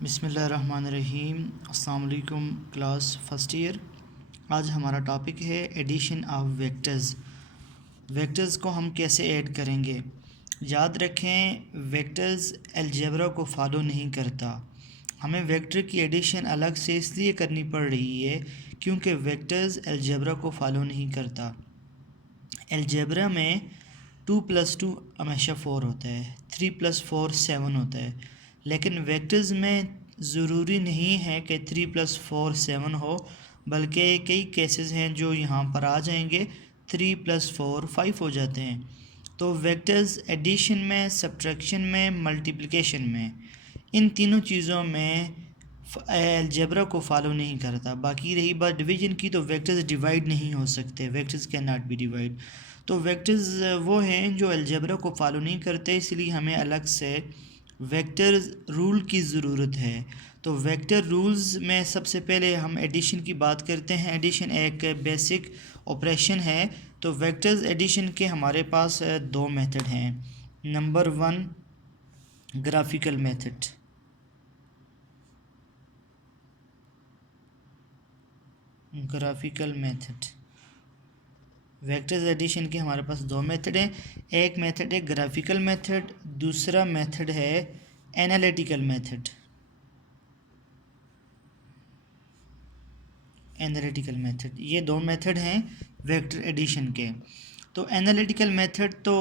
बिस्मिल्लाहिर्रहमानिर्रहीम। अस्सलाम वालेकुम क्लास फर्स्ट ईयर। आज हमारा टॉपिक है एडिशन ऑफ वेक्टर्स। वेक्टर्स को हम कैसे ऐड करेंगे। याद रखें, वेक्टर्स अलजेब्रा को फॉलो नहीं करता। हमें वेक्टर की एडिशन अलग से इसलिए करनी पड़ रही है क्योंकि वेक्टर्स अलजेब्रा को फॉलो नहीं करता। अलजेब्रा में 2 + 2 हमेशा 4 होता है, 3 + 4 7 होता है, लेकिन वेक्टर्स में ज़रूरी नहीं है कि 3 + 4 7 हो, बल्कि कई केसेस हैं जो यहाँ पर आ जाएंगे, 3 + 4 5 हो जाते हैं। तो वेक्टर्स एडिशन में, सब्ट्रैक्शन में, मल्टीप्लिकेशन में, इन तीनों चीज़ों में अलजेब्रा को फॉलो नहीं करता। बाकी रही बात डिवीजन की, तो वेक्टर्स डिवाइड नहीं हो सकते, vectors can not be divide. तो वेक्टर्स वो हैं जो अलजेब्रा को फॉलो नहीं करते, इसलिए हमें अलग से वेक्टर रूल की ज़रूरत है। तो वेक्टर रूल्स में सबसे पहले हम एडिशन की बात करते हैं। एडिशन एक बेसिक ऑपरेशन है। तो वेक्टर्स एडिशन के हमारे पास दो मेथड हैं। Number 1, graphical method. Graphical method vectors addition के हमारे पास दो मेथड हैं। एक मेथड है ग्राफिकल मेथड, दूसरा मेथड है एनालिटिकल मेथड। एनालिटिकल मेथड, ये दो मेथड हैं वेक्टर एडिशन के। तो एनालिटिकल मेथड तो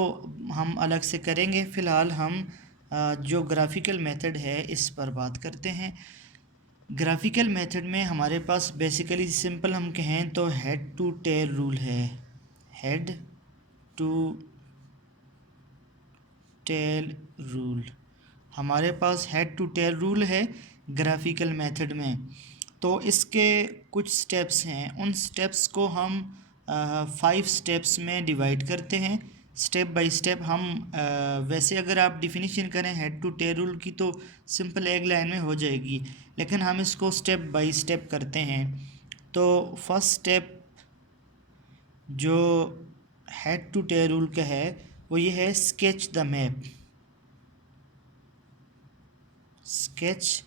हम अलग से करेंगे, फ़िलहाल हम जो ग्राफिकल मेथड है इस पर बात करते हैं। ग्राफिकल मेथड में हमारे पास बेसिकली सिंपल हम कहें तो हेड टू टेल रूल है। हेड टू टेल रूल, हमारे पास हेड टू टेल रूल है ग्राफिकल मेथड में। तो इसके कुछ स्टेप्स हैं, उन स्टेप्स को हम 5 स्टेप्स में डिवाइड करते हैं। स्टेप बाय स्टेप हम वैसे अगर आप डिफिनीशन करें हेड टू टेल रूल की तो सिंपल एक लाइन में हो जाएगी, लेकिन हम इसको स्टेप बाय स्टेप करते हैं। तो फर्स्ट स्टेप जो हेड टू टेल रूल का है वो ये है, sketch the map. Sketch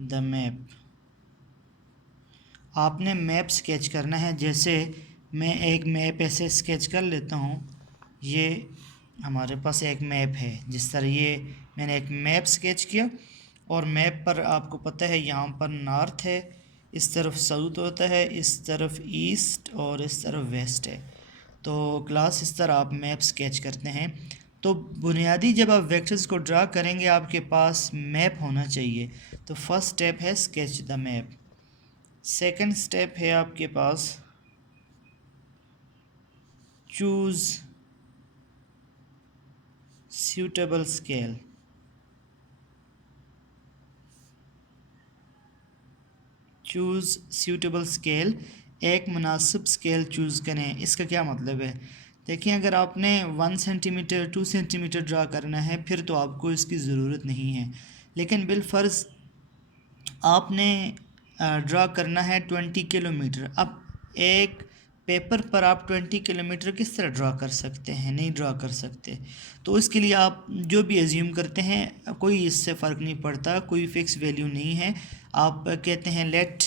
the map, आपने मैप स्केच करना है। जैसे मैं एक मैप ऐसे स्केच कर लेता हूँ। ये हमारे पास एक मैप है, जिस तरह ये मैंने एक मैप स्केच किया, और मैप पर आपको पता है यहाँ पर नॉर्थ है, इस तरफ साउथ होता है, इस तरफ ईस्ट और इस तरफ वेस्ट है। तो क्लास इस तरह आप मैप स्केच करते हैं। तो बुनियादी जब आप वेक्टर्स को ड्रा करेंगे आपके पास मैप होना चाहिए। तो फर्स्ट स्टेप है sketch the map. Second step है आपके पास choose suitable scale. Choose suitable scale, एक मुनासिब स्केल चूज़ करें। इसका क्या मतलब है, देखिए अगर आपने 1 सेंटीमीटर 2 सेंटीमीटर ड्रा करना है फिर तो आपको इसकी ज़रूरत नहीं है, लेकिन बिलफ़र्ज़ आपने ड्रा करना है 20 किलोमीटर। अब एक पेपर पर आप 20 किलोमीटर किस तरह ड्रा कर सकते हैं, नहीं ड्रा कर सकते। तो इसके लिए आप जो भी एज्यूम करते हैं कोई इससे फ़र्क नहीं पड़ता, कोई फ़िक्स वैल्यू नहीं है। आप कहते हैं let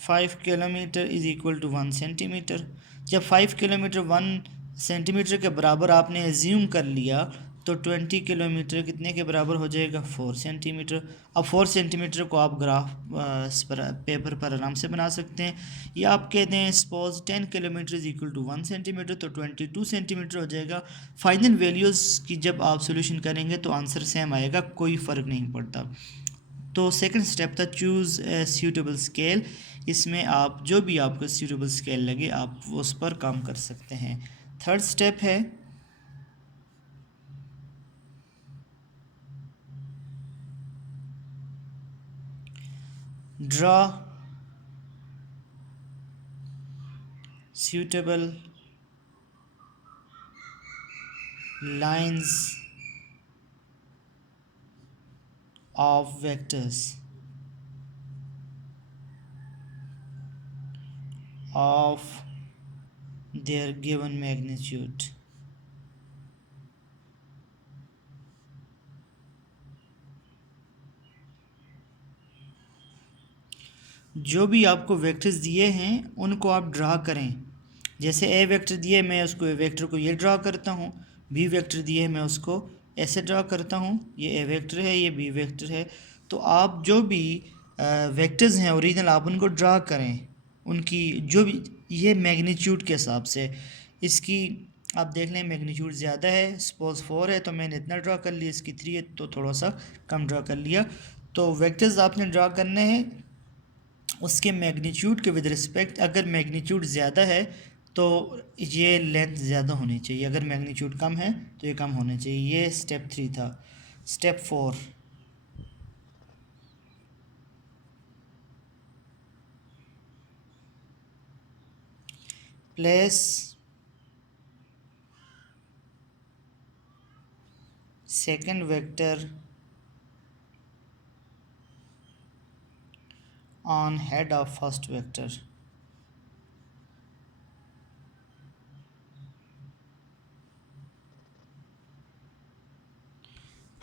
5 kilometre is equal to 1 centimetre. जब 5 किलोमीटर 1 सेंटीमीटर के बराबर आपने एज्यूम कर लिया तो 20 किलोमीटर कितने के बराबर हो जाएगा, 4 सेंटीमीटर। अब 4 सेंटीमीटर को आप ग्राफ पर पेपर पर आराम से बना सकते हैं। या आप कहते हैं suppose 10 kilometre is equal to 1 centimetre, तो 22 सेंटीमीटर हो जाएगा। फाइनल वैल्यूज़ की जब आप सोल्यूशन करेंगे तो आंसर सेम आएगा, कोई फ़र्क नहीं पड़ता। तो सेकंड स्टेप था चूज़ सूटेबल स्केल। इसमें आप जो भी आपको सूटेबल स्केल लगे आप उस पर काम कर सकते हैं। थर्ड स्टेप है draw suitable lines of vectors of their given magnitude। जो भी आपको वेक्टर्स दिए हैं उनको आप ड्रा करें। जैसे ए वेक्टर दिए, मैं उसको ए वेक्टर को ये ड्रा करता हूँ, बी वेक्टर दिए मैं उसको ऐसे ड्रा करता हूँ, ये ए वेक्टर है, ये बी वेक्टर है। तो आप जो भी वेक्टर्स हैं ओरिजिनल, आप उनको ड्रा करें, उनकी जो भी ये मैग्नीट्यूड के हिसाब से। इसकी आप देख लें मैग्नीट्यूड ज़्यादा है, सपोज़ 4 है तो मैंने इतना ड्रा कर लिया, इसकी 3 है तो थोड़ा सा कम ड्रा कर लिया। तो वेक्टर्स आपने ड्रा करने हैं उसके मैग्नीट्यूड के विद रिस्पेक्ट। अगर मैग्नीट्यूड ज़्यादा है तो ये लेंथ ज़्यादा होनी चाहिए, अगर मैग्नीट्यूड कम है तो ये कम होना चाहिए। ये स्टेप 3 था। Step 4, place second vector on head of first vector।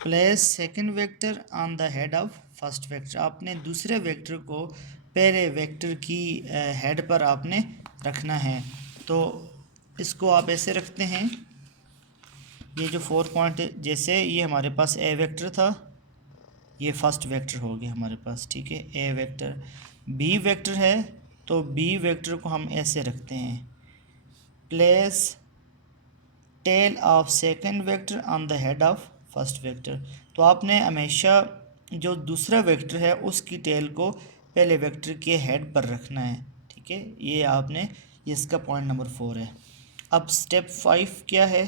Place second vector on the head of first vector. आपने दूसरे वेक्टर को पहले वेक्टर की हेड पर आपने रखना है। तो इसको आप ऐसे रखते हैं, ये जो 4 पॉइंट, जैसे ये हमारे पास ए वेक्टर था, ये फर्स्ट वेक्टर हो गया हमारे पास, ठीक है। ए वेक्टर, बी वेक्टर है तो बी वेक्टर को हम ऐसे रखते हैं, place tail of second vector on the head of first vector. तो आपने हमेशा जो दूसरा वेक्टर है उसकी टेल को पहले वेक्टर के हेड पर रखना है, ठीक है। ये आपने, ये इसका पॉइंट नंबर 4 है। अब स्टेप 5 क्या है?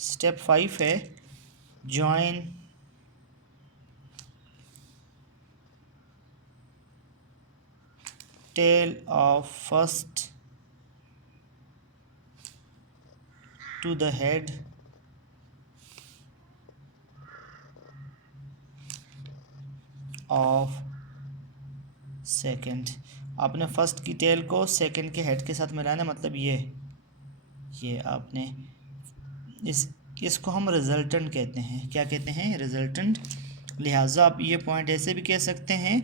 स्टेप 5 है join tail of first to the head of second. आपने फर्स्ट की टेल को सेकंड के हेड के साथ मिलाना, मतलब ये आपने इसको हम रिजल्टेंट कहते हैं। क्या कहते हैं? रिजल्टेंट। लिहाजा आप ये पॉइंट ऐसे भी कह सकते हैं,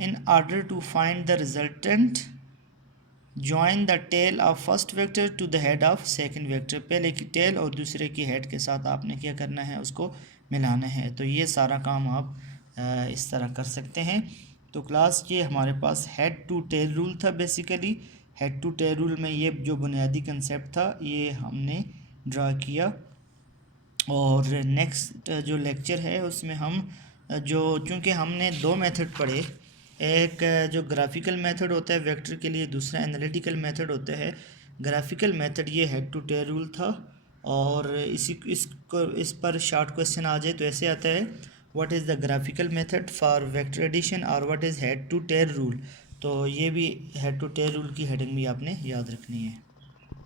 in order to find the resultant join the tail of first vector to the head of second vector. पहले की टेल और दूसरे की हेड के साथ आपने क्या करना है, उसको मिलाना है। तो ये सारा काम आप इस तरह कर सकते हैं। तो क्लास, ये हमारे पास हेड टू टेल रूल था। Basically head to tail rule में ये जो बुनियादी कंसेप्ट था ये हमने ड्रा किया। और नेक्स्ट जो लेक्चर है उसमें हम चूँकि हमने 2 मेथड पढ़े, एक जो ग्राफिकल मेथड होता है वेक्टर के लिए, दूसरा एनालिटिकल मेथड होता है। ग्राफिकल मेथड ये हेड टू टेल रूल था। और इस पर शॉर्ट क्वेश्चन आ जाए तो ऐसे आता है, what is the graphical method for vector addition और what is head to tail rule. तो ये भी हेड टू टेल रूल की हेडिंग भी आपने याद रखनी है।